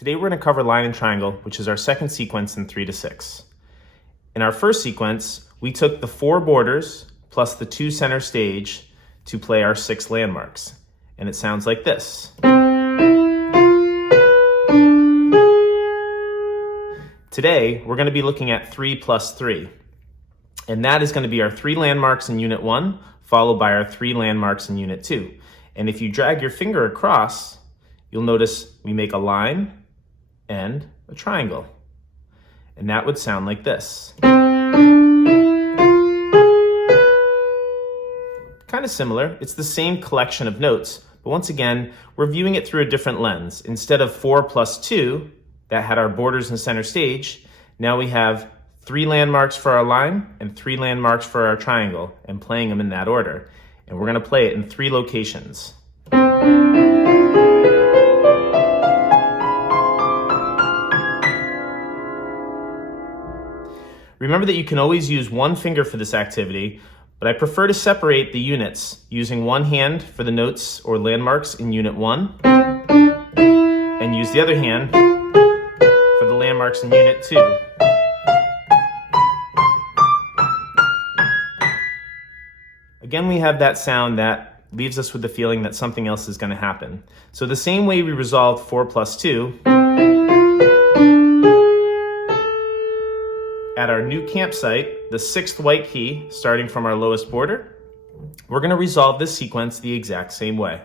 Today we're going to cover line and triangle, which is our second sequence in 3 to 6. In our first sequence, we took the 4 borders plus the 2 center stage to play our 6 landmarks. And it sounds like this. Today, we're going to be looking at 3 plus 3. And that is going to be our 3 landmarks in Unit 1, followed by our 3 landmarks in Unit 2. And if you drag your finger across, you'll notice we make a line and a triangle. And that would sound like this. Kind of similar. It's the same collection of notes, but once again, we're viewing it through a different lens. Instead of 4 plus 2, that had our borders and center stage, now we have 3 landmarks for our line and 3 landmarks for our triangle, and playing them in that order. And we're going to play it in 3 locations. Remember that you can always use one finger for this activity, but I prefer to separate the units using one hand for the notes or landmarks in Unit 1 and use the other hand for the landmarks in Unit 2. Again, we have that sound that leaves us with the feeling that something else is going to happen. So the same way we resolved 4 plus 2, at our new campsite, the 6th white key, starting from our lowest border, we're going to resolve this sequence the exact same way.